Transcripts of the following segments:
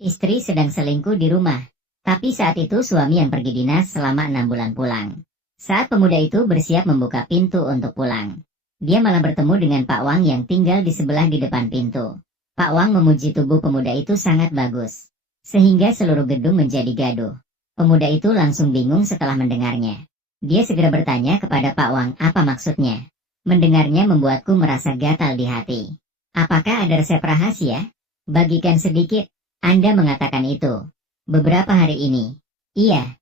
Istri sedang selingkuh di rumah. Tapi saat itu suami yang pergi dinas selama 6 bulan pulang. Saat pemuda itu bersiap membuka pintu untuk pulang, dia malah bertemu dengan Pak Wang yang tinggal di sebelah di depan pintu. Pak Wang memuji tubuh pemuda itu sangat bagus, sehingga seluruh gedung menjadi gaduh. Pemuda itu langsung bingung setelah mendengarnya. Dia segera bertanya kepada Pak Wang apa maksudnya. Mendengarnya membuatku merasa gatal di hati. Apakah ada resep rahasia? Bagikan sedikit. Anda mengatakan itu beberapa hari ini. Iya.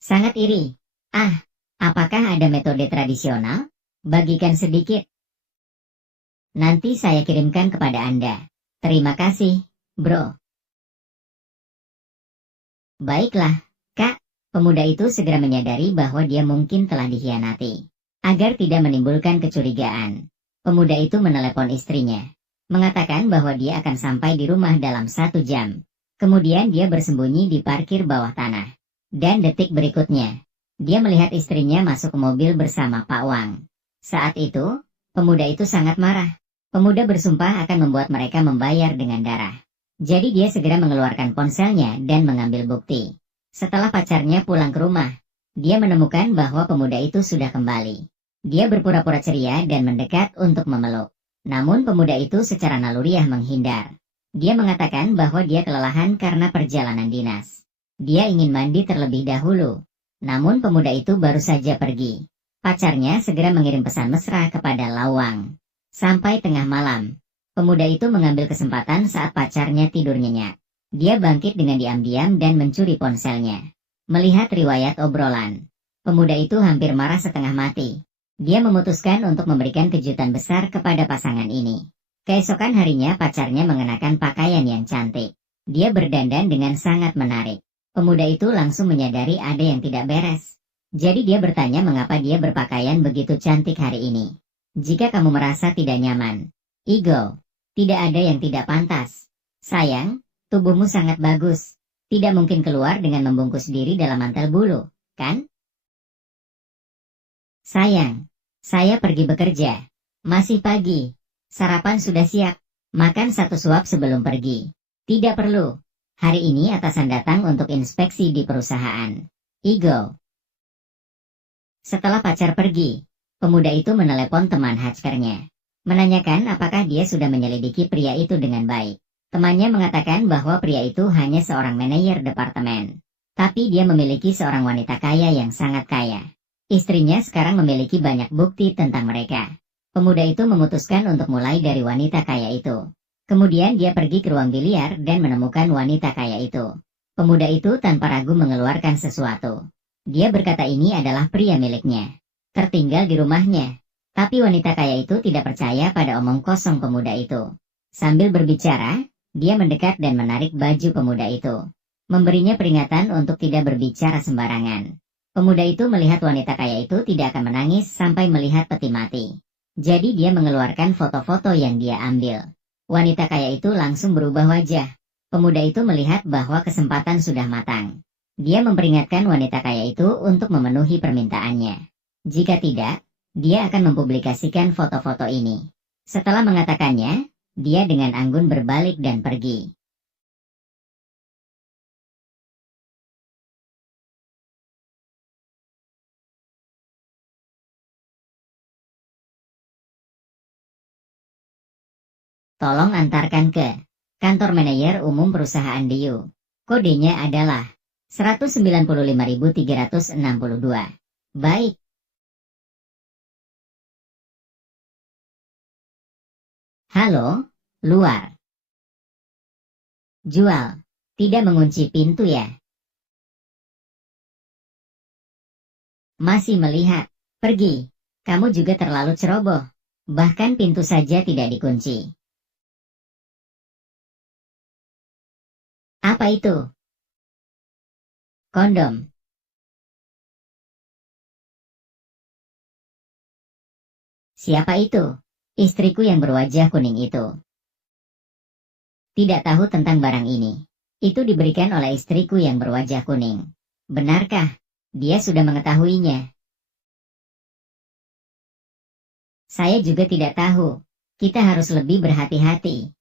Sangat iri. Ah, apakah ada metode tradisional? Bagikan sedikit. Nanti saya kirimkan kepada Anda. Terima kasih, bro. Baiklah, Kak. Pemuda itu segera menyadari bahwa dia mungkin telah dikhianati. Agar tidak menimbulkan kecurigaan, pemuda itu menelepon istrinya, mengatakan bahwa dia akan sampai di rumah dalam 1 jam. Kemudian dia bersembunyi di parkir bawah tanah. Dan detik berikutnya, dia melihat istrinya masuk ke mobil bersama Pak Wang. Saat itu, pemuda itu sangat marah. Pemuda bersumpah akan membuat mereka membayar dengan darah. Jadi dia segera mengeluarkan ponselnya dan mengambil bukti. Setelah pacarnya pulang ke rumah, dia menemukan bahwa pemuda itu sudah kembali. Dia berpura-pura ceria dan mendekat untuk memeluk. Namun pemuda itu secara naluriah menghindar. Dia mengatakan bahwa dia kelelahan karena perjalanan dinas. Dia ingin mandi terlebih dahulu. Namun pemuda itu baru saja pergi. Pacarnya segera mengirim pesan mesra kepada Lawang. Sampai tengah malam, pemuda itu mengambil kesempatan saat pacarnya tidur nyenyak. Dia bangkit dengan diam-diam dan mencuri ponselnya. Melihat riwayat obrolan, pemuda itu hampir marah setengah mati. Dia memutuskan untuk memberikan kejutan besar kepada pasangan ini. Keesokan harinya pacarnya mengenakan pakaian yang cantik. Dia berdandan dengan sangat menarik. Pemuda itu langsung menyadari ada yang tidak beres. Jadi dia bertanya mengapa dia berpakaian begitu cantik hari ini. Jika kamu merasa tidak nyaman, Igo, tidak ada yang tidak pantas. Sayang, tubuhmu sangat bagus. Tidak mungkin keluar dengan membungkus diri dalam mantel bulu, kan? Sayang, saya pergi bekerja. Masih pagi. Sarapan sudah siap. Makan 1 suap sebelum pergi. Tidak perlu. Hari ini atasan datang untuk inspeksi di perusahaan. Igo. Setelah pacar pergi, pemuda itu menelepon teman hackernya, menanyakan apakah dia sudah menyelidiki pria itu dengan baik. Temannya mengatakan bahwa pria itu hanya seorang manajer departemen. Tapi dia memiliki seorang wanita kaya yang sangat kaya. Istrinya sekarang memiliki banyak bukti tentang mereka. Pemuda itu memutuskan untuk mulai dari wanita kaya itu. Kemudian dia pergi ke ruang biliar dan menemukan wanita kaya itu. Pemuda itu tanpa ragu mengeluarkan sesuatu. Dia berkata ini adalah pria miliknya. Tertinggal di rumahnya. Tapi wanita kaya itu tidak percaya pada omong kosong pemuda itu. Sambil berbicara, dia mendekat dan menarik baju pemuda itu. Memberinya peringatan untuk tidak berbicara sembarangan. Pemuda itu melihat wanita kaya itu tidak akan menangis sampai melihat peti mati. Jadi dia mengeluarkan foto-foto yang dia ambil. Wanita kaya itu langsung berubah wajah. Pemuda itu melihat bahwa kesempatan sudah matang. Dia memperingatkan wanita kaya itu untuk memenuhi permintaannya. Jika tidak, dia akan mempublikasikan foto-foto ini. Setelah mengatakannya, dia dengan anggun berbalik dan pergi. Tolong antarkan ke kantor manajer umum perusahaan Diu. Kodenya adalah 195.362. Baik. Halo, luar. Jual. Tidak mengunci pintu ya? Masih melihat. Pergi. Kamu juga terlalu ceroboh. Bahkan pintu saja tidak dikunci. Apa itu? Kondom. Siapa itu? Istriku yang berwajah kuning itu. Tidak tahu tentang barang ini. Itu diberikan oleh istriku yang berwajah kuning. Benarkah? Dia sudah mengetahuinya. Saya juga tidak tahu. Kita harus lebih berhati-hati.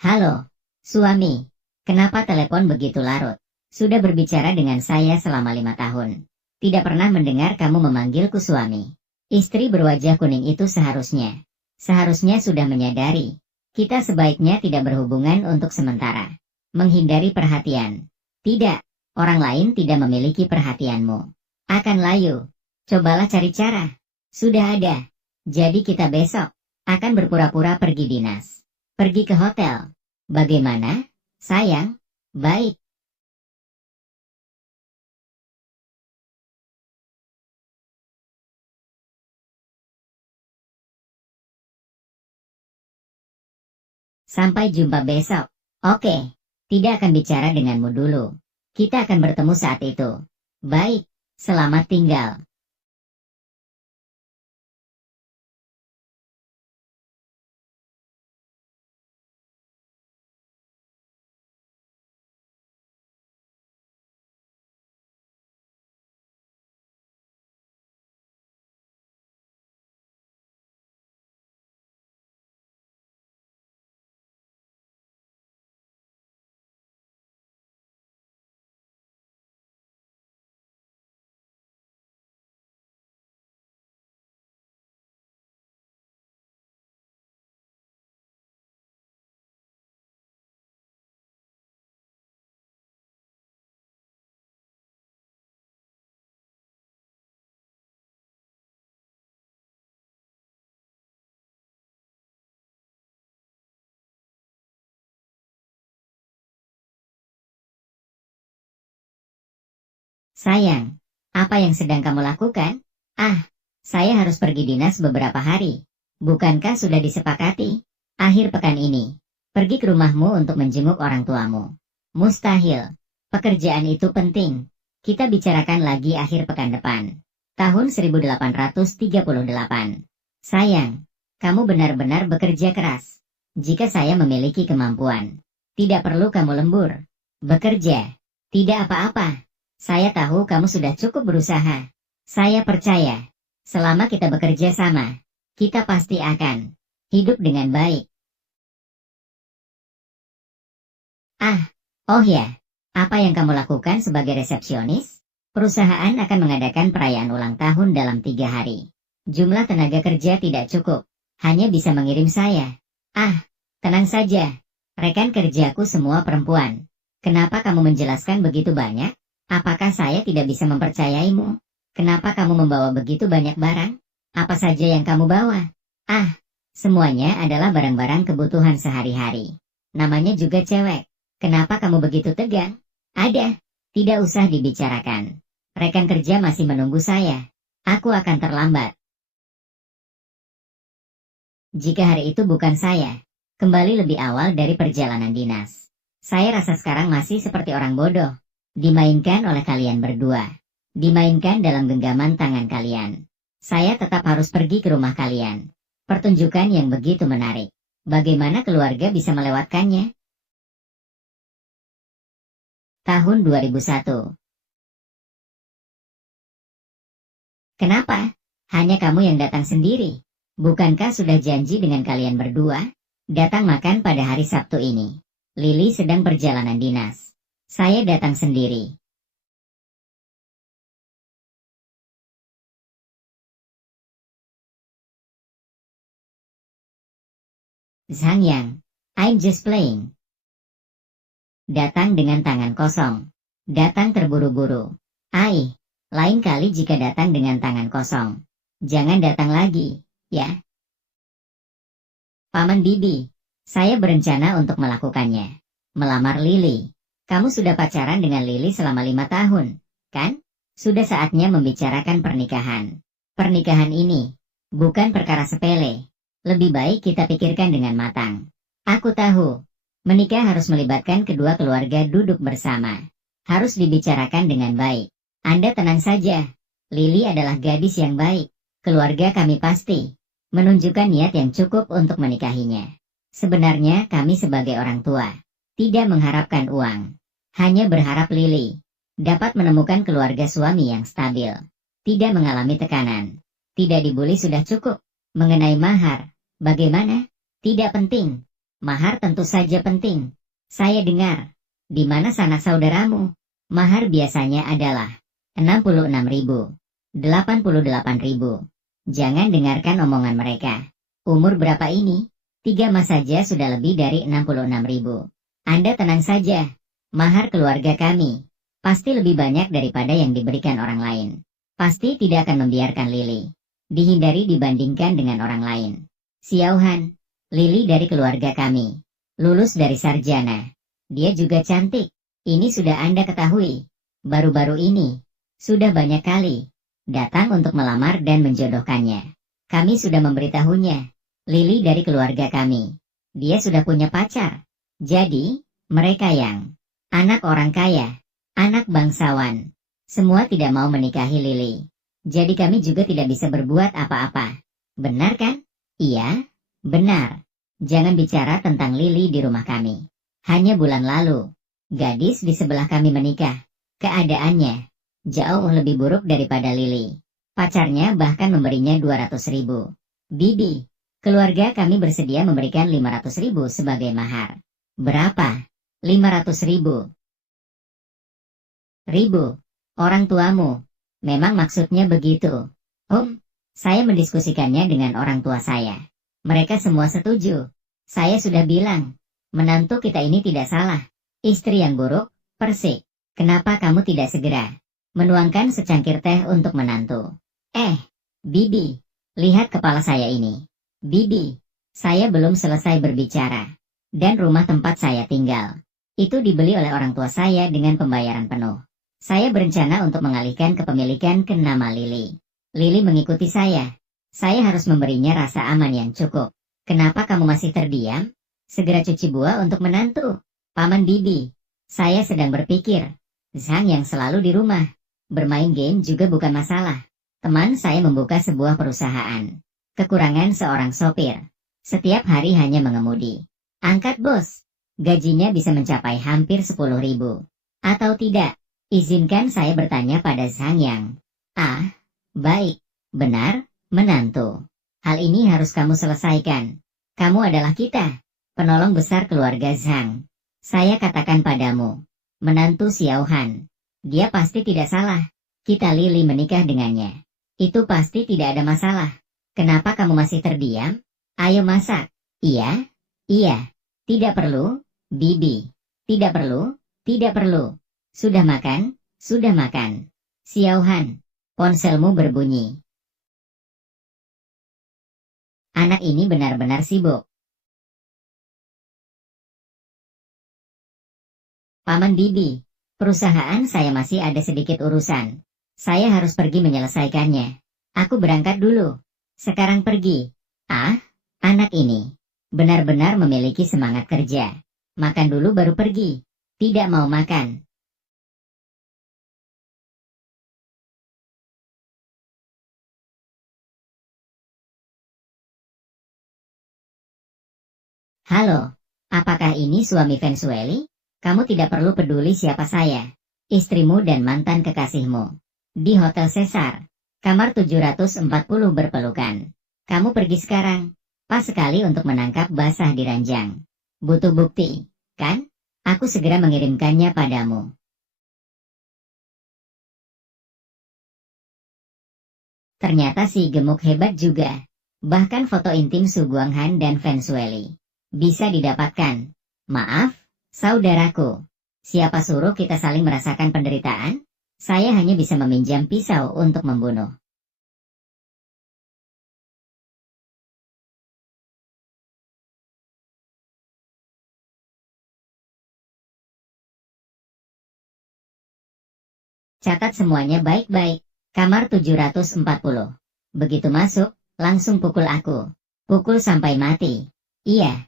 Halo, suami. Kenapa telepon begitu larut? Sudah berbicara dengan saya selama 5 tahun. Tidak pernah mendengar kamu memanggilku suami. Istri berwajah kuning itu seharusnya sudah menyadari. Kita sebaiknya tidak berhubungan untuk sementara. Menghindari perhatian. Tidak, orang lain tidak memiliki perhatianmu. Akan layu. Cobalah cari cara. Sudah ada. Jadi kita besok akan berpura-pura pergi dinas. Pergi ke hotel. Bagaimana, sayang? Baik. Sampai jumpa besok. Oke. Tidak akan bicara denganmu dulu. Kita akan bertemu saat itu. Baik. Selamat tinggal. Sayang, apa yang sedang kamu lakukan? Ah, saya harus pergi dinas beberapa hari. Bukankah sudah disepakati? Akhir pekan ini, pergi ke rumahmu untuk menjenguk orang tuamu. Mustahil. Pekerjaan itu penting. Kita bicarakan lagi akhir pekan depan. Tahun 1838. Sayang, kamu benar-benar bekerja keras. Jika saya memiliki kemampuan, tidak perlu kamu lembur. Bekerja. Tidak apa-apa. Saya tahu kamu sudah cukup berusaha. Saya percaya, selama kita bekerja sama, kita pasti akan hidup dengan baik. Ah, oh ya, apa yang kamu lakukan sebagai resepsionis? Perusahaan akan mengadakan perayaan ulang tahun dalam 3 hari. Jumlah tenaga kerja tidak cukup, hanya bisa mengirim saya. Ah, tenang saja, rekan kerjaku semua perempuan. Kenapa kamu menjelaskan begitu banyak? Apakah saya tidak bisa mempercayaimu? Kenapa kamu membawa begitu banyak barang? Apa saja yang kamu bawa? Ah, semuanya adalah barang-barang kebutuhan sehari-hari. Namanya juga cewek. Kenapa kamu begitu tegang? Ada. Tidak usah dibicarakan. Rekan kerja masih menunggu saya. Aku akan terlambat. Jika hari itu bukan saya, kembali lebih awal dari perjalanan dinas. Saya rasa sekarang masih seperti orang bodoh. Dimainkan oleh kalian berdua. Dimainkan dalam genggaman tangan kalian. Saya tetap harus pergi ke rumah kalian. Pertunjukan yang begitu menarik. Bagaimana keluarga bisa melewatkannya? Tahun 2001. Kenapa? Hanya kamu yang datang sendiri. Bukankah sudah janji dengan kalian berdua? Datang makan pada hari Sabtu ini. Lily sedang perjalanan dinas. Saya datang sendiri. Zhangyang, I'm just playing. Datang dengan tangan kosong. Datang terburu-buru. Lain kali jika datang dengan tangan kosong. Jangan datang lagi, ya. Paman Bibi, saya berencana untuk melakukannya. Melamar Lily. Kamu sudah pacaran dengan Lily selama 5 tahun, kan? Sudah saatnya membicarakan pernikahan. Pernikahan ini bukan perkara sepele. Lebih baik kita pikirkan dengan matang. Aku tahu, menikah harus melibatkan kedua keluarga duduk bersama. Harus dibicarakan dengan baik. Anda tenang saja. Lily adalah gadis yang baik. Keluarga kami pasti menunjukkan niat yang cukup untuk menikahinya. Sebenarnya kami sebagai orang tua tidak mengharapkan uang. Hanya berharap Lily dapat menemukan keluarga suami yang stabil. Tidak mengalami tekanan. Tidak dibully sudah cukup. Mengenai mahar, bagaimana? Tidak penting. Mahar tentu saja penting. Saya dengar. Di mana sanak saudaramu? Mahar biasanya adalah 66.000, 88.000. Jangan dengarkan omongan mereka. Umur berapa ini? 3 mas saja sudah lebih dari 66.000. Anda tenang saja. Mahar keluarga kami pasti lebih banyak daripada yang diberikan orang lain. Pasti tidak akan membiarkan Lily dihindari dibandingkan dengan orang lain. Xiaohan, Lily dari keluarga kami. Lulus dari sarjana. Dia juga cantik. Ini sudah Anda ketahui. Baru-baru ini, sudah banyak kali datang untuk melamar dan menjodohkannya. Kami sudah memberitahunya. Lily dari keluarga kami. Dia sudah punya pacar. Jadi, mereka yang anak orang kaya, anak bangsawan, semua tidak mau menikahi Lily. Jadi kami juga tidak bisa berbuat apa-apa. Benar kan? Iya, benar. Jangan bicara tentang Lily di rumah kami. Hanya bulan lalu, gadis di sebelah kami menikah. Keadaannya jauh lebih buruk daripada Lily. Pacarnya bahkan memberinya 200.000. Bibi, keluarga kami bersedia memberikan 500.000 sebagai mahar. Berapa? 500.000. Orang tuamu. Memang maksudnya begitu. Saya mendiskusikannya dengan orang tua saya. Mereka semua setuju. Saya sudah bilang, menantu kita ini tidak salah. Istri yang buruk, Persik. Kenapa kamu tidak segera menuangkan secangkir teh untuk menantu? Bibi, lihat kepala saya ini. Bibi, saya belum selesai berbicara. Dan rumah tempat saya tinggal itu dibeli oleh orang tua saya dengan pembayaran penuh. Saya berencana untuk mengalihkan kepemilikan ke nama Lily. Lily mengikuti saya. Saya harus memberinya rasa aman yang cukup. Kenapa kamu masih terdiam? Segera cuci buah untuk menantu. Paman Bibi, saya sedang berpikir. Zhang yang selalu di rumah. Bermain game juga bukan masalah. Teman saya membuka sebuah perusahaan. Kekurangan seorang sopir. Setiap hari hanya mengemudi. Angkat bos. Gajinya bisa mencapai hampir 10.000. Atau tidak? Izinkan saya bertanya pada Zhang Yang. Baik. Benar, menantu. Hal ini harus kamu selesaikan. Kamu adalah kita, penolong besar keluarga Zhang. Saya katakan padamu, menantu Xiaohan. Dia pasti tidak salah. Kita Lily menikah dengannya. Itu pasti tidak ada masalah. Kenapa kamu masih terdiam? Ayo masak. Iya. Tidak perlu, Bibi. Tidak perlu. Sudah makan? Xiaohan, ponselmu berbunyi. Anak ini benar-benar sibuk. Paman Bibi, perusahaan saya masih ada sedikit urusan. Saya harus pergi menyelesaikannya. Aku berangkat dulu. Sekarang pergi. Anak ini benar-benar memiliki semangat kerja. Makan dulu baru pergi. Tidak mau makan. Halo, apakah ini suami Fensueli? Kamu tidak perlu peduli siapa saya. Istrimu dan mantan kekasihmu. Di Hotel Caesar, kamar 740 berpelukan. Kamu pergi sekarang. Pas sekali untuk menangkap basah di ranjang. Butuh bukti, kan? Aku segera mengirimkannya padamu. Ternyata si gemuk hebat juga. Bahkan foto intim Su Guanghan dan Fensueli bisa didapatkan. Maaf, saudaraku. Siapa suruh kita saling merasakan penderitaan? Saya hanya bisa meminjam pisau untuk membunuh. Catat semuanya baik-baik. Kamar 740. Begitu masuk, langsung pukul aku. Pukul sampai mati. Iya.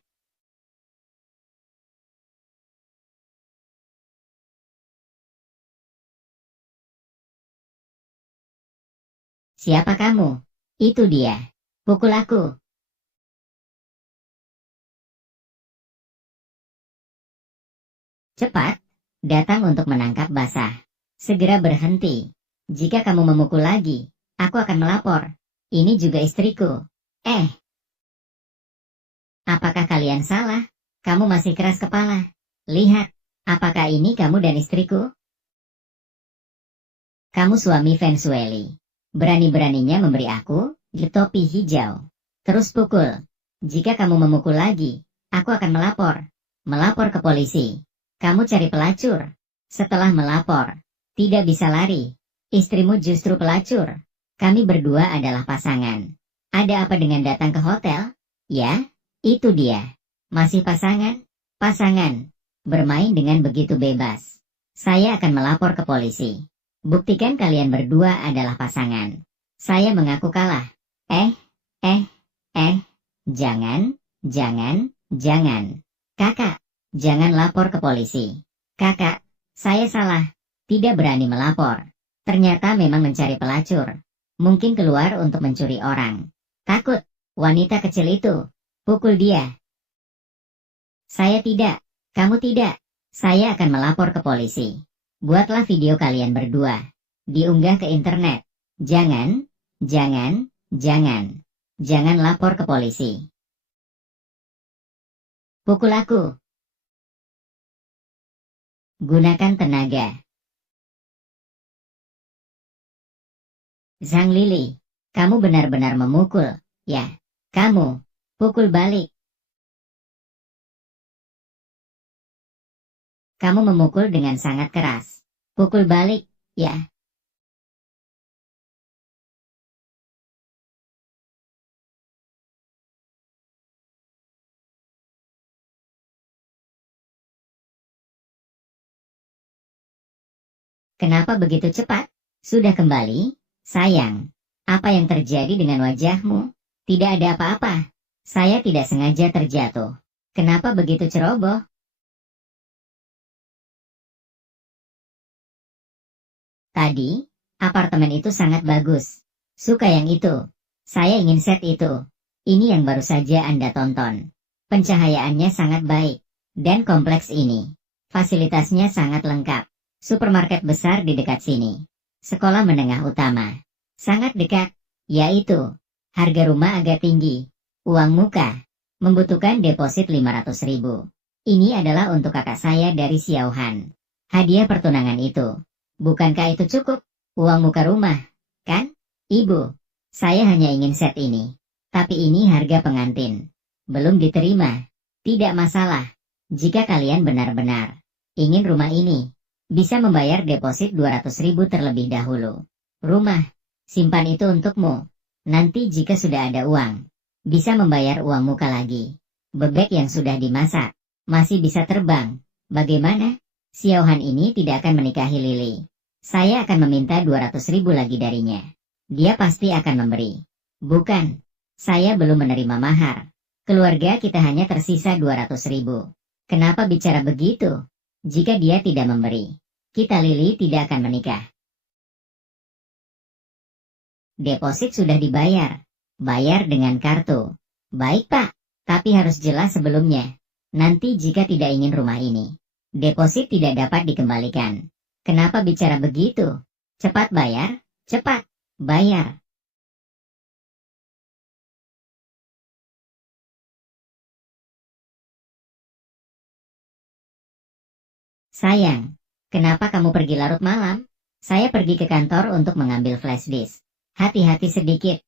Siapa kamu? Itu dia. Pukul aku. Cepat, datang untuk menangkap basah. Segera berhenti. Jika kamu memukul lagi, aku akan melapor. Ini juga istriku. Apakah kalian salah? Kamu masih keras kepala. Lihat, apakah ini kamu dan istriku? Kamu suami Venezuela. Berani-beraninya memberi aku topi hijau. Terus pukul. Jika kamu memukul lagi, aku akan melapor. Melapor ke polisi. Kamu cari pelacur. Setelah melapor, tidak bisa lari. Istrimu justru pelacur. Kami berdua adalah pasangan. Ada apa dengan datang ke hotel? Ya, itu dia. Masih pasangan? Pasangan. Bermain dengan begitu bebas. Saya akan melapor ke polisi. Buktikan kalian berdua adalah pasangan. Saya mengaku kalah. Jangan, jangan. Kakak, jangan lapor ke polisi. Kakak, saya salah. Tidak berani melapor. Ternyata memang mencari pelacur. Mungkin keluar untuk mencuri orang. Takut, wanita kecil itu. Pukul dia. Saya tidak. Kamu tidak. Saya akan melapor ke polisi. Buatlah video kalian berdua. Diunggah ke internet. Jangan. Jangan lapor ke polisi. Pukul aku. Gunakan tenaga. Zhang Lili, kamu benar-benar memukul. Ya, kamu. Pukul balik. Kamu memukul dengan sangat keras. Pukul balik, ya. Kenapa begitu cepat? Sudah kembali? Sayang, apa yang terjadi dengan wajahmu? Tidak ada apa-apa. Saya tidak sengaja terjatuh. Kenapa begitu ceroboh? Tadi, apartemen itu sangat bagus. Suka yang itu. Saya ingin set itu. Ini yang baru saja Anda tonton. Pencahayaannya sangat baik. Dan kompleks ini. Fasilitasnya sangat lengkap. Supermarket besar di dekat sini. Sekolah menengah utama. Sangat dekat. Yaitu, harga rumah agak tinggi. Uang muka. Membutuhkan deposit 500.000. Ini adalah untuk kakak saya dari Xiaohan. Hadiah pertunangan itu. Bukankah itu cukup? Uang muka rumah, kan? Ibu, saya hanya ingin set ini. Tapi ini harga pengantin. Belum diterima. Tidak masalah. Jika kalian benar-benar ingin rumah ini, bisa membayar deposit 200.000 terlebih dahulu. Rumah, simpan itu untukmu. Nanti jika sudah ada uang, bisa membayar uang muka lagi. Bebek yang sudah dimasak, masih bisa terbang. Bagaimana? Xiaohan ini tidak akan menikahi Lili. Saya akan meminta 200.000 lagi darinya. Dia pasti akan memberi. Bukan. Saya belum menerima mahar. Keluarga kita hanya tersisa 200.000. Kenapa bicara begitu? Jika dia tidak memberi, kita Lili tidak akan menikah. Deposit sudah dibayar. Bayar dengan kartu. Baik Pak, tapi harus jelas sebelumnya. Nanti jika tidak ingin rumah ini, deposit tidak dapat dikembalikan. Kenapa bicara begitu? Cepat bayar, cepat, bayar. Sayang, kenapa kamu pergi larut malam? Saya pergi ke kantor untuk mengambil flash disk. Hati-hati sedikit.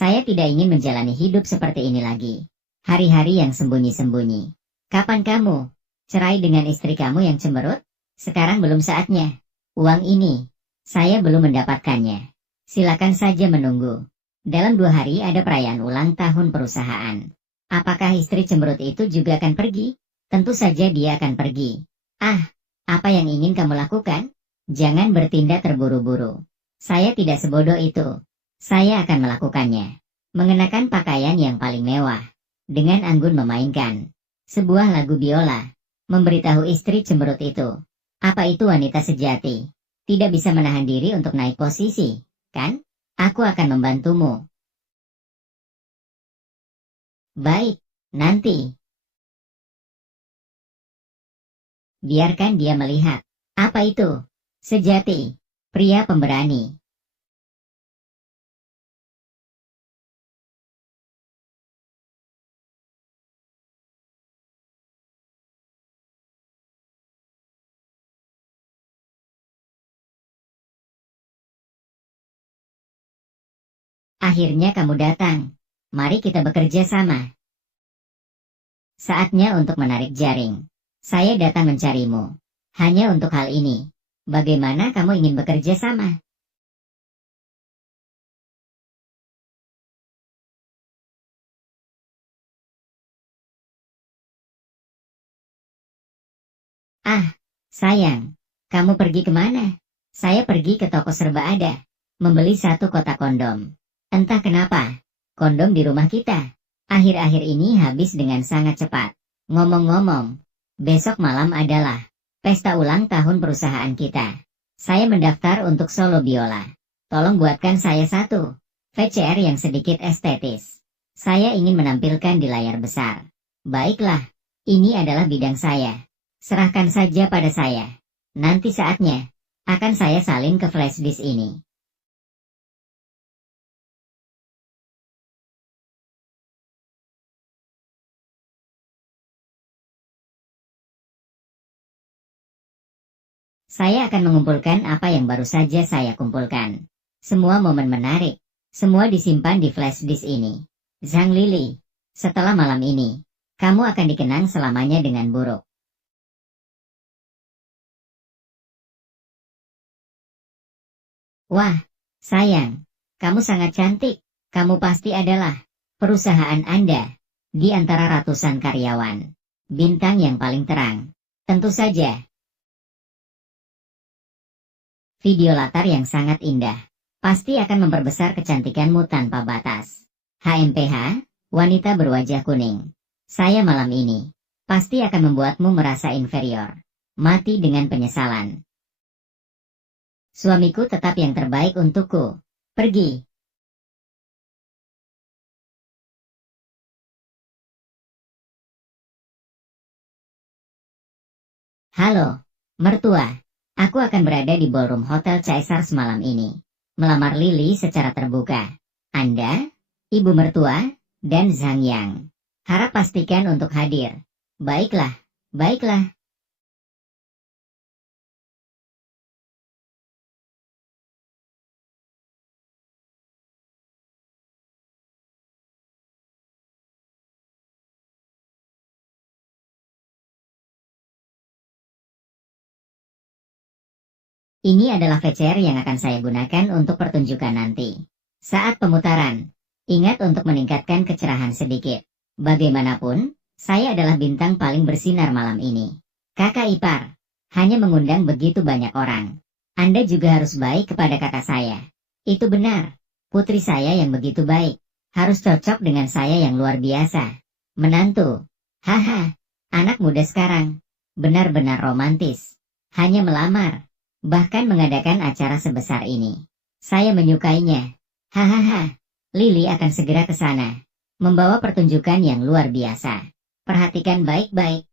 Saya tidak ingin menjalani hidup seperti ini lagi. Hari-hari yang sembunyi-sembunyi. Kapan kamu cerai dengan istri kamu yang cemberut? Sekarang belum saatnya. Uang ini, saya belum mendapatkannya. Silakan saja menunggu. Dalam 2 hari ada perayaan ulang tahun perusahaan. Apakah istri cemberut itu juga akan pergi? Tentu saja dia akan pergi. Ah, apa yang ingin kamu lakukan? Jangan bertindak terburu-buru. Saya tidak sebodoh itu. Saya akan melakukannya. Mengenakan pakaian yang paling mewah. Dengan anggun memainkan sebuah lagu biola. Memberitahu istri cemberut itu. Apa itu wanita sejati? Tidak bisa menahan diri untuk naik posisi, kan? Aku akan membantumu. Baik, nanti. Biarkan dia melihat. Apa itu? Sejati, pria pemberani. Akhirnya kamu datang. Mari kita bekerja sama. Saatnya untuk menarik jaring. Saya datang mencarimu. Hanya untuk hal ini. Bagaimana kamu ingin bekerja sama? Ah, sayang. Kamu pergi kemana? Saya pergi ke toko serba ada. Membeli satu kotak kondom. Entah kenapa. Kondom di rumah kita. Akhir-akhir ini habis dengan sangat cepat. Ngomong-ngomong. Besok malam adalah pesta ulang tahun perusahaan kita. Saya mendaftar untuk solo biola. Tolong buatkan saya satu VCR yang sedikit estetis. Saya ingin menampilkan di layar besar. Baiklah, ini adalah bidang saya. Serahkan saja pada saya. Nanti saatnya akan saya salin ke flash disk ini. Saya akan mengumpulkan apa yang baru saja saya kumpulkan. Semua momen menarik. Semua disimpan di flash disk ini. Zhang Lili, setelah malam ini, kamu akan dikenang selamanya dengan buruk. Wah, sayang, kamu sangat cantik. Kamu pasti adalah perusahaan Anda di antara ratusan karyawan. Bintang yang paling terang. Tentu saja. Video latar yang sangat indah. Pasti akan memperbesar kecantikanmu tanpa batas. HMPH, wanita berwajah kuning. Saya malam ini pasti akan membuatmu merasa inferior. Mati dengan penyesalan. Suamiku tetap yang terbaik untukku. Pergi. Halo, mertua. Aku akan berada di ballroom Hotel Caesar semalam ini. Melamar Lili secara terbuka. Anda, ibu mertua, dan Zhang Yang. Harap pastikan untuk hadir. Baiklah, baiklah. Ini adalah VCR yang akan saya gunakan untuk pertunjukan nanti. Saat pemutaran, ingat untuk meningkatkan kecerahan sedikit. Bagaimanapun, saya adalah bintang paling bersinar malam ini. Kakak ipar, hanya mengundang begitu banyak orang. Anda juga harus baik kepada kakak saya. Itu benar. Putri saya yang begitu baik, harus cocok dengan saya yang luar biasa. Menantu. Haha, anak muda sekarang. Benar-benar romantis. Hanya melamar. Bahkan mengadakan acara sebesar ini. Saya menyukainya. Hahaha. Lili akan segera ke sana. Membawa pertunjukan yang luar biasa. Perhatikan baik-baik.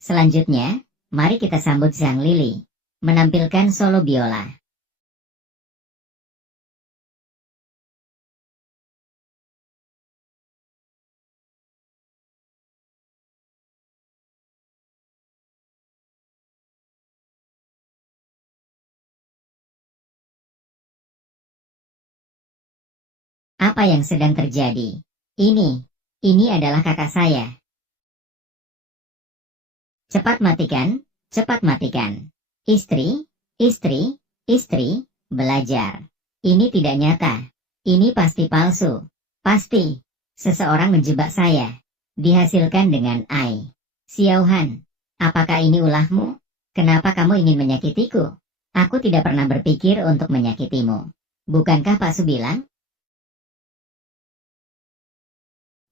Selanjutnya, mari kita sambut Zhang Lili. Menampilkan solo biola. Apa yang sedang terjadi? Ini adalah kakak saya. Cepat matikan, cepat matikan. Istri, istri, istri, belajar. Ini tidak nyata. Ini pasti palsu. Pasti. Seseorang menjebak saya. Dihasilkan dengan Ai. Xiaohan, apakah ini ulahmu? Kenapa kamu ingin menyakitiku? Aku tidak pernah berpikir untuk menyakitimu. Bukankah Pak Su bilang?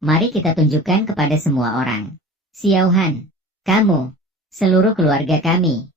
Mari kita tunjukkan kepada semua orang. Xiaohan, kamu Seluruh keluarga kami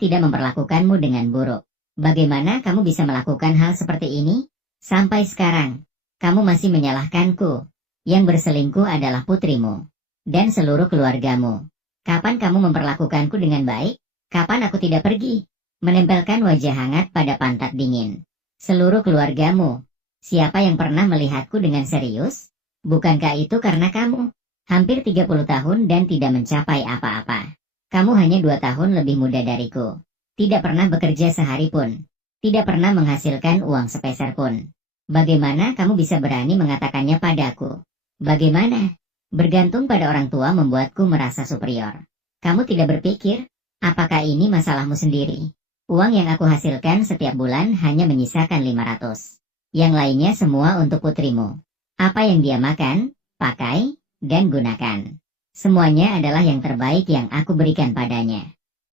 tidak memperlakukanmu dengan buruk. Bagaimana kamu bisa melakukan hal seperti ini? Sampai sekarang, kamu masih menyalahkanku. Yang berselingkuh adalah putrimu dan seluruh keluargamu. Kapan kamu memperlakukanku dengan baik? Kapan aku tidak pergi? Menempelkan wajah hangat pada pantat dingin. Seluruh keluargamu. Siapa yang pernah melihatku dengan serius? Bukankah itu karena kamu? Hampir 30 tahun dan tidak mencapai apa-apa. Kamu hanya 2 tahun lebih muda dariku. Tidak pernah bekerja sehari pun. Tidak pernah menghasilkan uang sepeser pun. Bagaimana kamu bisa berani mengatakannya padaku? Bagaimana? Bergantung pada orang tua membuatku merasa superior. Kamu tidak berpikir, apakah ini masalahmu sendiri? Uang yang aku hasilkan setiap bulan hanya menyisakan 500. Yang lainnya semua untuk putrimu. Apa yang dia makan, pakai, dan gunakan. Semuanya adalah yang terbaik yang aku berikan padanya.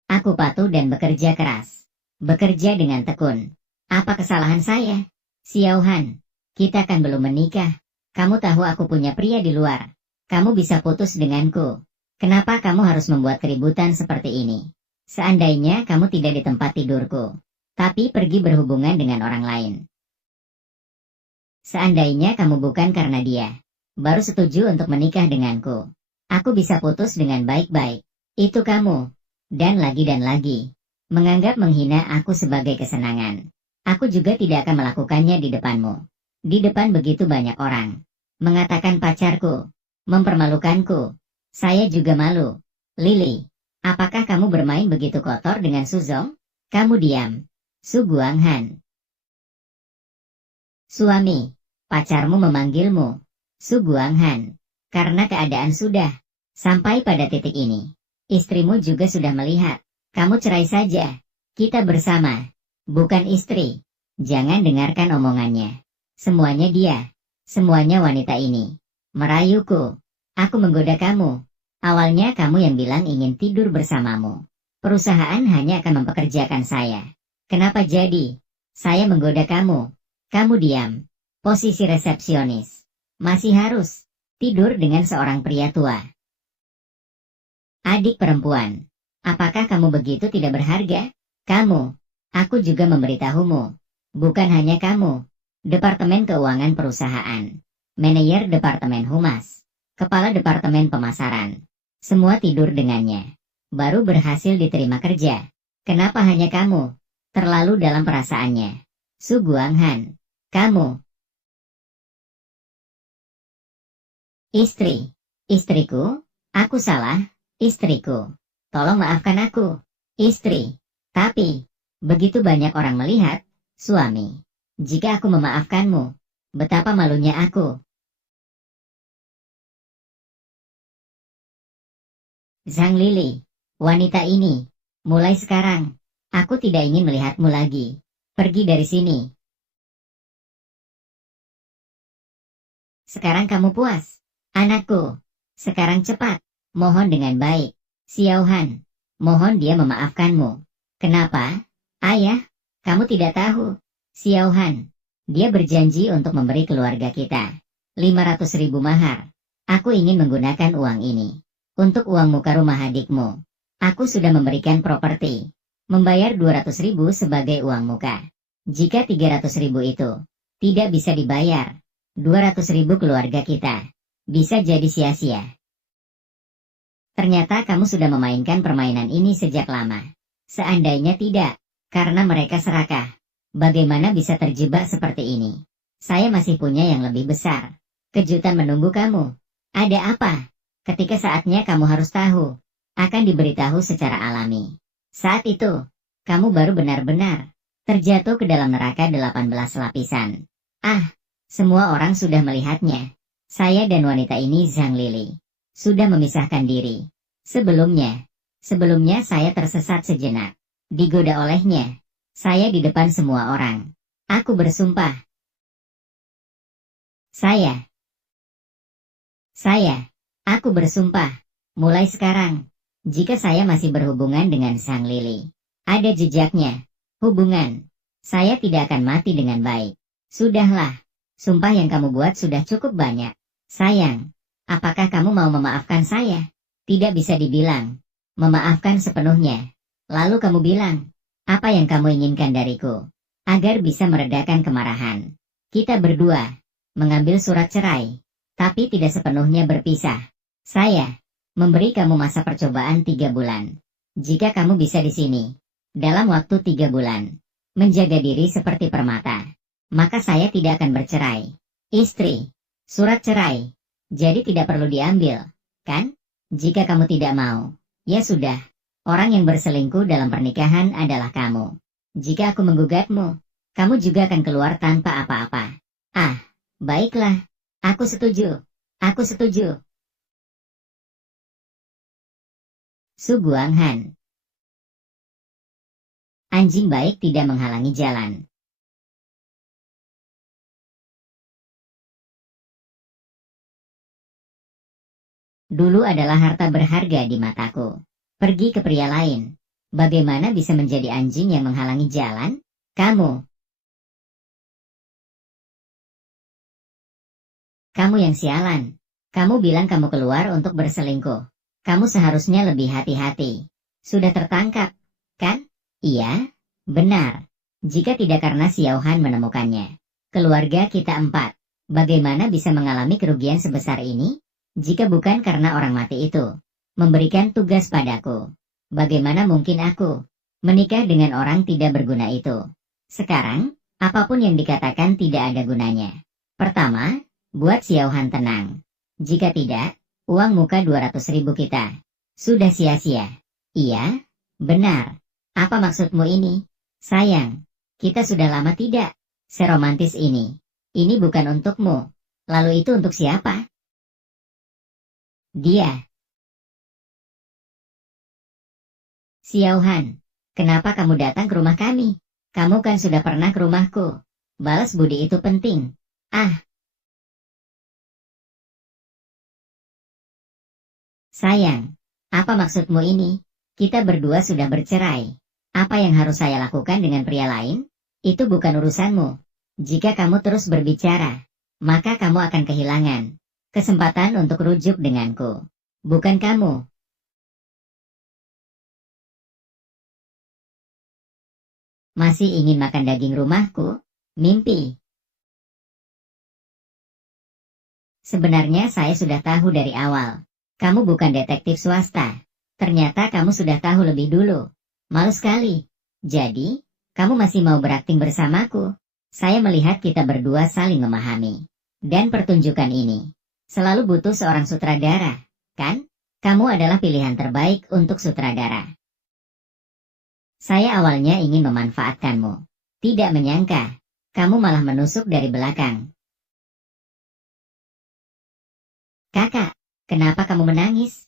Aku patuh dan bekerja keras. Bekerja dengan tekun. Apa kesalahan saya? Xiao Han, kita kan belum menikah. Kamu tahu aku punya pria di luar. Kamu bisa putus denganku. Kenapa kamu harus membuat keributan seperti ini? Seandainya kamu tidak di tempat tidurku, tapi pergi berhubungan dengan orang lain. Seandainya kamu bukan karena dia, baru setuju untuk menikah denganku. Aku bisa putus dengan baik-baik. Itu kamu. Dan lagi, menganggap menghina aku sebagai kesenangan. Aku juga tidak akan melakukannya di depanmu. Di depan begitu banyak orang. Mengatakan pacarku. Mempermalukanku. Saya juga malu. Lily, apakah kamu bermain begitu kotor dengan Suzong? Kamu diam. Su Guanghan. Suami, pacarmu memanggilmu. Su Guanghan. Karena keadaan sudah sampai pada titik ini. Istrimu juga sudah melihat. Kamu cerai saja. Kita bersama. Bukan istri. Jangan dengarkan omongannya. Semuanya dia. Semuanya wanita ini. Merayuku. Aku menggoda kamu. Awalnya kamu yang bilang ingin tidur bersamamu. Perusahaan hanya akan mempekerjakan saya. Kenapa jadi? Saya menggoda kamu. Kamu diam. Posisi resepsionis. Masih harus tidur dengan seorang pria tua. Adik perempuan, apakah kamu begitu tidak berharga? Kamu, aku juga memberitahumu. Bukan hanya kamu, Departemen Keuangan Perusahaan, Manajer Departemen Humas, Kepala Departemen Pemasaran, semua tidur dengannya. Baru berhasil diterima kerja. Kenapa hanya kamu? Terlalu dalam perasaannya. Su Guanghan, kamu. Istriku, aku salah, istriku. Tolong maafkan aku, istri. Tapi, begitu banyak orang melihat, suami. Jika aku memaafkanmu, betapa malunya aku. Zhang Lili, wanita ini, mulai sekarang, aku tidak ingin melihatmu lagi. Pergi dari sini. Sekarang kamu puas? Anakku, sekarang cepat, mohon dengan baik. Xiao Han, mohon dia memaafkanmu. Kenapa? Ayah, kamu tidak tahu. Xiao Han, dia berjanji untuk memberi keluarga kita 500.000 mahar. Aku ingin menggunakan uang ini untuk uang muka rumah adikmu. Aku sudah memberikan properti, membayar 200.000 sebagai uang muka. Jika 300.000 itu tidak bisa dibayar, 200.000 keluarga kita bisa jadi sia-sia. Ternyata kamu sudah memainkan permainan ini sejak lama. Seandainya tidak, karena mereka serakah, bagaimana bisa terjebak seperti ini? Saya masih punya yang lebih besar. Kejutan menunggu kamu. Ada apa? Ketika saatnya kamu harus tahu, akan diberitahu secara alami. Saat itu, kamu baru benar-benar terjatuh ke dalam neraka 18 lapisan. Ah, semua orang sudah melihatnya. Saya dan wanita ini, Zhang Lili, sudah memisahkan diri. Sebelumnya saya tersesat sejenak. Digoda olehnya. Saya di depan semua orang. Aku bersumpah. Aku bersumpah. Mulai sekarang, jika saya masih berhubungan dengan Zhang Lili, ada jejaknya, hubungan, saya tidak akan mati dengan baik. Sudahlah, sumpah yang kamu buat sudah cukup banyak. Sayang, apakah kamu mau memaafkan saya? Tidak bisa dibilang. memaafkan sepenuhnya. Lalu kamu bilang, apa yang kamu inginkan dariku? Agar bisa meredakan kemarahan. Kita berdua mengambil surat cerai, tapi tidak sepenuhnya berpisah. Saya memberi kamu masa percobaan 3 bulan. Jika kamu bisa di sini, dalam waktu 3 bulan, menjaga diri seperti permata, maka saya tidak akan bercerai. Istri, surat cerai, jadi tidak perlu diambil, kan? Jika kamu tidak mau, ya sudah, orang yang berselingkuh dalam pernikahan adalah kamu. Jika aku menggugatmu, kamu juga akan keluar tanpa apa-apa. Ah, baiklah, aku setuju, aku setuju. Su Guanghan. Anjing baik tidak menghalangi jalan. Dulu adalah harta berharga di mataku. Pergi ke pria lain. Bagaimana bisa menjadi anjing yang menghalangi jalan? Kamu yang sialan. Kamu bilang kamu keluar untuk berselingkuh. Kamu seharusnya lebih hati-hati. Sudah tertangkap, kan? Iya, benar. Jika tidak karena Xiao Han menemukannya. Keluarga kita 4. Bagaimana bisa mengalami kerugian sebesar ini? Jika bukan karena orang mati itu memberikan tugas padaku, bagaimana mungkin aku menikah dengan orang tidak berguna itu? Sekarang, apapun yang dikatakan tidak ada gunanya. Pertama, buat Xiao Han tenang. Jika tidak, uang muka 200.000 kita sudah sia-sia. Iya, benar. Apa maksudmu ini? Sayang, kita sudah lama tidak seromantis ini. Ini bukan untukmu. Lalu itu untuk siapa? Dia. Xiao Han, kenapa kamu datang ke rumah kami? Kamu kan sudah pernah ke rumahku. Balas budi itu penting. Ah. Sayang, apa maksudmu ini? Kita berdua sudah bercerai. Apa yang harus saya lakukan dengan pria lain? Itu bukan urusanmu. Jika kamu terus berbicara, maka kamu akan kehilangan kesempatan untuk rujuk denganku. Bukan kamu. Masih ingin makan daging rumahku? Mimpi. Sebenarnya saya sudah tahu dari awal. Kamu bukan detektif swasta. Ternyata kamu sudah tahu lebih dulu. Malu sekali. Jadi, kamu masih mau berakting bersamaku? Saya melihat kita berdua saling memahami. Dan pertunjukan ini selalu butuh seorang sutradara, kan? Kamu adalah pilihan terbaik untuk sutradara. Saya awalnya ingin memanfaatkanmu. Tidak menyangka, kamu malah menusuk dari belakang. Kakak, kenapa kamu menangis?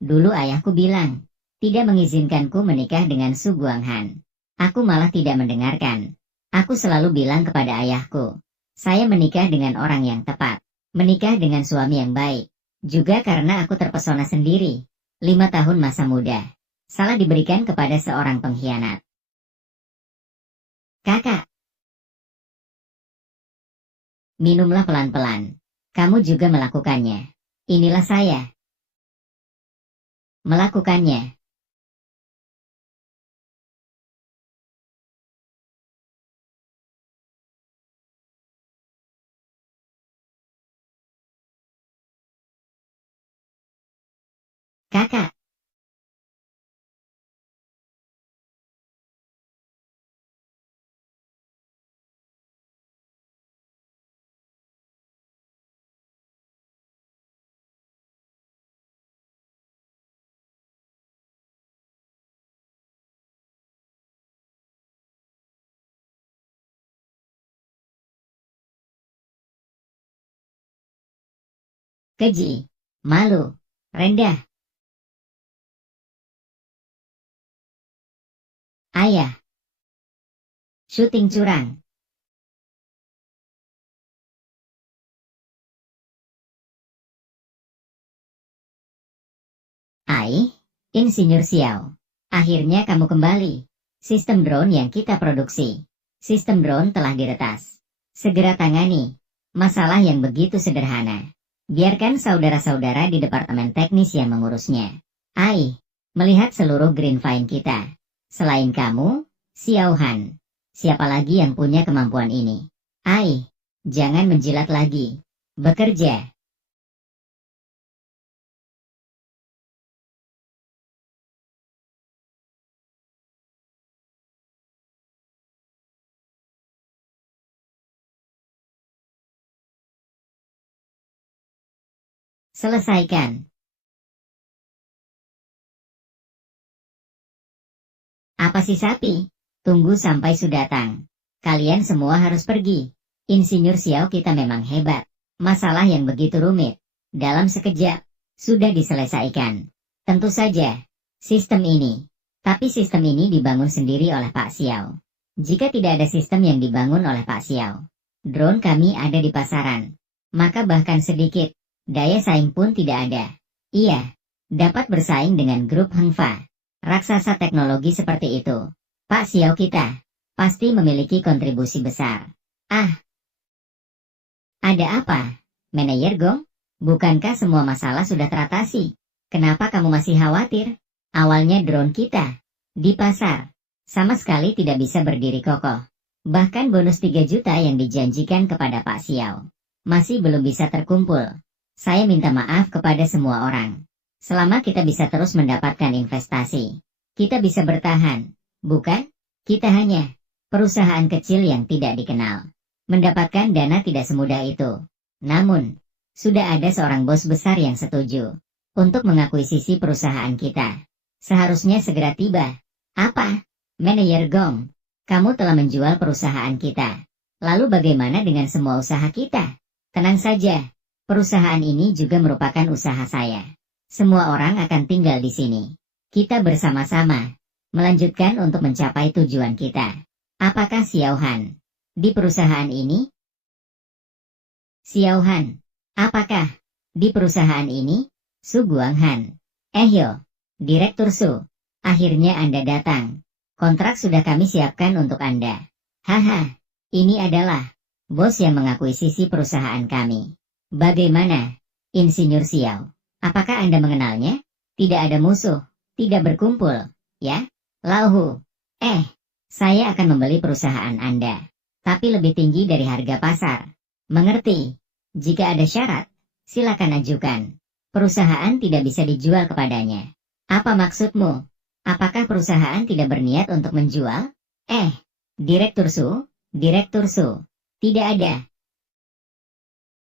Dulu ayahku bilang, tidak mengizinkanku menikah dengan Su Guanghan. Aku malah tidak mendengarkan. Aku selalu bilang kepada ayahku, saya menikah dengan orang yang tepat. Menikah dengan suami yang baik. Juga karena aku terpesona sendiri. 5 tahun masa muda. Salah diberikan kepada seorang pengkhianat. Kakak. Minumlah pelan-pelan. Kamu juga melakukannya. Inilah saya. Melakukannya. Kakak. Keji. Malu. Rendah. Ayah. Syuting curang. Insinyur Xiao. Akhirnya kamu kembali. Sistem drone yang kita produksi. Sistem drone telah diretas. Segera tangani. Masalah yang begitu sederhana. Biarkan saudara-saudara di departemen teknis yang mengurusnya. Ai, melihat seluruh Green Vine kita. Selain kamu, Xiao Han. Siapa lagi yang punya kemampuan ini? Ai, jangan menjilat lagi. Bekerja. Selesaikan. Apa sih sapi? Tunggu sampai sudah datang. Kalian semua harus pergi. Insinyur Xiao kita memang hebat. Masalah yang begitu rumit. Dalam sekejap, sudah diselesaikan. Tentu saja, sistem ini. Tapi sistem ini dibangun sendiri oleh Pak Xiao. Jika tidak ada sistem yang dibangun oleh Pak Xiao, drone kami ada di pasaran. Maka bahkan sedikit, daya saing pun tidak ada. Iya, dapat bersaing dengan grup Hengfa. Raksasa teknologi seperti itu. Pak Xiao kita pasti memiliki kontribusi besar. Ah, ada apa? Manajer Gong? Bukankah semua masalah sudah teratasi? Kenapa kamu masih khawatir? Awalnya drone kita di pasar sama sekali tidak bisa berdiri kokoh. Bahkan bonus 3 juta yang dijanjikan kepada Pak Xiao masih belum bisa terkumpul. Saya minta maaf kepada semua orang. Selama kita bisa terus mendapatkan investasi, kita bisa bertahan. Bukan? Kita hanya perusahaan kecil yang tidak dikenal. Mendapatkan dana tidak semudah itu. Namun, sudah ada seorang bos besar yang setuju untuk mengakuisisi perusahaan kita. Seharusnya segera tiba. Apa? Manajer Gong, kamu telah menjual perusahaan kita. Lalu bagaimana dengan semua usaha kita? Tenang saja, perusahaan ini juga merupakan usaha saya. Semua orang akan tinggal di sini. Kita bersama-sama melanjutkan untuk mencapai tujuan kita. Apakah Xiao Han di perusahaan ini? Xiao Han, apakah di perusahaan ini? Su Guanghan. Yo, Direktur Su, akhirnya Anda datang. Kontrak sudah kami siapkan untuk Anda. Haha, ini adalah bos yang mengakuisisi perusahaan kami. Bagaimana, Insinyur Xiao? Apakah Anda mengenalnya? Tidak ada musuh, tidak berkumpul, ya? Lauhu, saya akan membeli perusahaan Anda, tapi lebih tinggi dari harga pasar. Mengerti? Jika ada syarat, silakan ajukan. Perusahaan tidak bisa dijual kepadanya. Apa maksudmu? Apakah perusahaan tidak berniat untuk menjual? Direktur Su, tidak ada.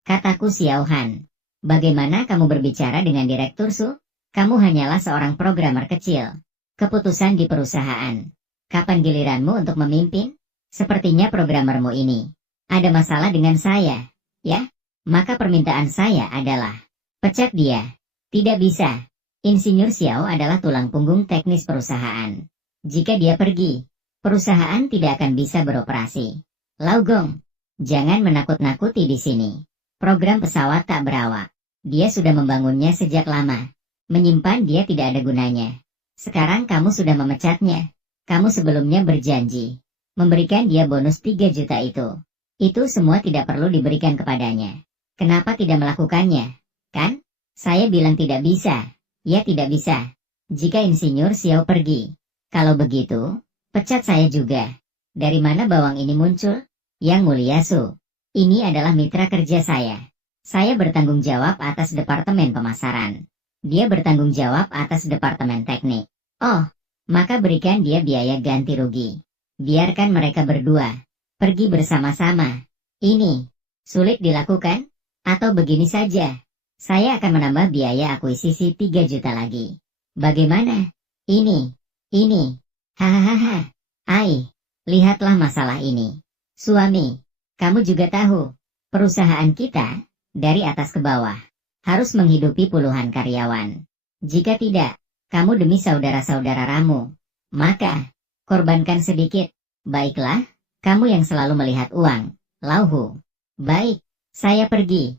Kataku Xiao Han. Bagaimana kamu berbicara dengan Direktur Su? Kamu hanyalah seorang programmer kecil. Keputusan di perusahaan. Kapan giliranmu untuk memimpin? Sepertinya programmermu ini ada masalah dengan saya, ya? Maka permintaan saya adalah, pecat dia. Tidak bisa. Insinyur Xiao adalah tulang punggung teknis perusahaan. Jika dia pergi, perusahaan tidak akan bisa beroperasi. Lau Gong, jangan menakut-nakuti di sini. Program pesawat tak berawak. Dia sudah membangunnya sejak lama. Menyimpan dia tidak ada gunanya. Sekarang kamu sudah memecatnya. Kamu sebelumnya berjanji memberikan dia bonus 3 juta itu. Itu semua tidak perlu diberikan kepadanya. Kenapa tidak melakukannya? Kan? Saya bilang tidak bisa. Ya tidak bisa. Jika Insinyur Xiao pergi. Kalau begitu, pecat saya juga. Dari mana bawang ini muncul? Yang Mulia Su. Ini adalah mitra kerja saya. Saya bertanggung jawab atas departemen pemasaran. Dia bertanggung jawab atas departemen teknik. Oh, maka berikan dia biaya ganti rugi. Biarkan mereka berdua pergi bersama-sama. Ini sulit dilakukan? Atau begini saja, saya akan menambah biaya akuisisi 3 juta lagi. Bagaimana? Ini. Hahaha. Lihatlah masalah ini. Suami, kamu juga tahu, perusahaan kita, dari atas ke bawah, harus menghidupi puluhan karyawan. Jika tidak, kamu demi saudara-saudaramu, maka, korbankan sedikit. Baiklah, kamu yang selalu melihat uang, Lauhu. Baik, saya pergi.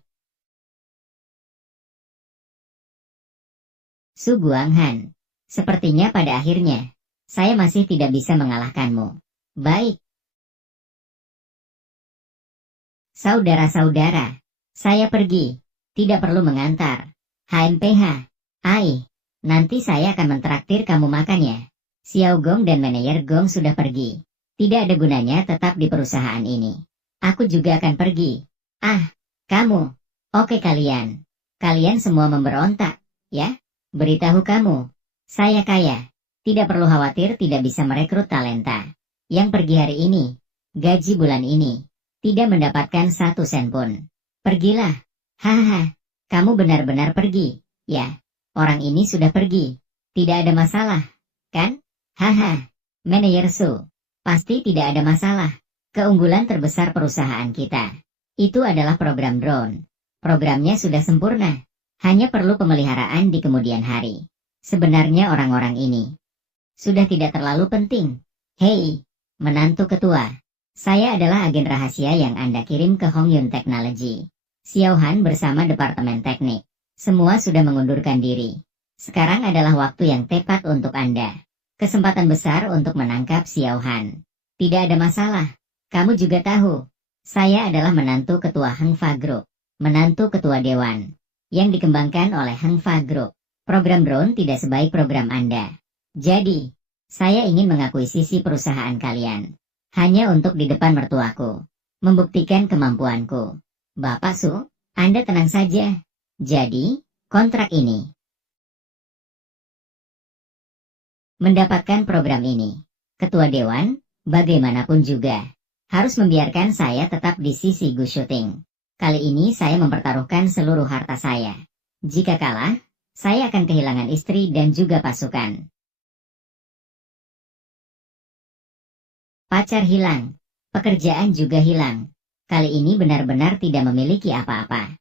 Su Guanghan, sepertinya pada akhirnya, saya masih tidak bisa mengalahkanmu. Baik. Saudara-saudara, saya pergi. Tidak perlu mengantar. HMPH. Nanti saya akan mentraktir kamu makan ya. Xiao Gong dan manajer Gong sudah pergi. Tidak ada gunanya tetap di perusahaan ini. Aku juga akan pergi. Ah, kamu. Oke kalian. Kalian semua memberontak, ya? Beritahu kamu. Saya kaya. Tidak perlu khawatir tidak bisa merekrut talenta. Yang pergi hari ini, gaji bulan ini, tidak mendapatkan 1 sen pun. Pergilah. Hahaha. Kamu benar-benar pergi, ya. Orang ini sudah pergi. Tidak ada masalah, kan? Haha. Manajer Su. Pasti tidak ada masalah. Keunggulan terbesar perusahaan kita. Itu adalah program drone. Programnya sudah sempurna. Hanya perlu pemeliharaan di kemudian hari. Sebenarnya orang-orang ini sudah tidak terlalu penting. Hei, menantu ketua. Saya adalah agen rahasia yang Anda kirim ke Hongyun Technology. Xiao Han bersama Departemen Teknik. Semua sudah mengundurkan diri. Sekarang adalah waktu yang tepat untuk Anda. Kesempatan besar untuk menangkap Xiao Han. Tidak ada masalah. Kamu juga tahu. Saya adalah menantu ketua Hengfa Group. Menantu ketua dewan. Yang dikembangkan oleh Hengfa Group. Program drone tidak sebaik program Anda. Jadi, saya ingin mengakuisisi perusahaan kalian. Hanya untuk di depan mertuaku. Membuktikan kemampuanku. Bapak Su, Anda tenang saja. Jadi, kontrak ini. Mendapatkan program ini. Ketua Dewan, bagaimanapun juga, harus membiarkan saya tetap di sisi Gu Shooting. Kali ini saya mempertaruhkan seluruh harta saya. Jika kalah, saya akan kehilangan istri dan juga pasukan. Pacar hilang. Pekerjaan juga hilang. Kali ini benar-benar tidak memiliki apa-apa.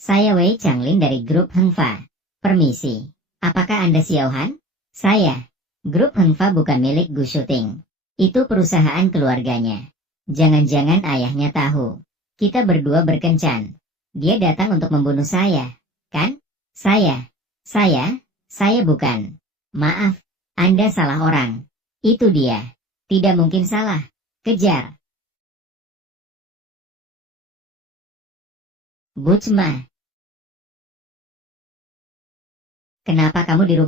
Saya Wei Changlin dari grup Hengfa. Permisi. Apakah Anda Xiao Han? Saya. Grup Hengfa bukan milik Gu Shooting. Itu perusahaan keluarganya. Jangan-jangan ayahnya tahu. Kita berdua berkencan. Dia datang untuk membunuh saya. Kan? Saya bukan. Maaf, Anda salah orang. Itu dia. Tidak mungkin salah. Kejar. Buchma. Kenapa kamu di rumah?